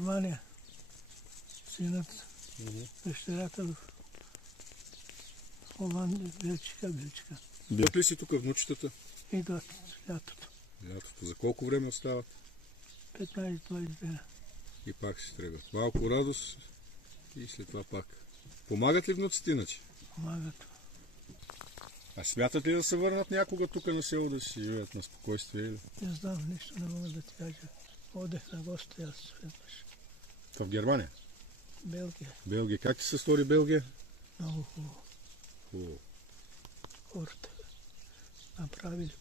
Германия. Синът, дъщерята в Холандия, Белчика. Идват ли си тук внучетата? Идват лятото. Лятото. За колко време остават? 15-20 дена. И пак си тръгват. Малко радост и след това пак. Помагат ли внуците иначе? Помагат. А смятат ли да се върнат някога тук на село, да си живеят на спокойствие? Или? Не знам, нищо не мога да ти кажа. Одех на гости аз веднъж. В Германия? Белгия. Белгия. Как ти се стори Белгия? Много хубаво. Хубаво. Хората направили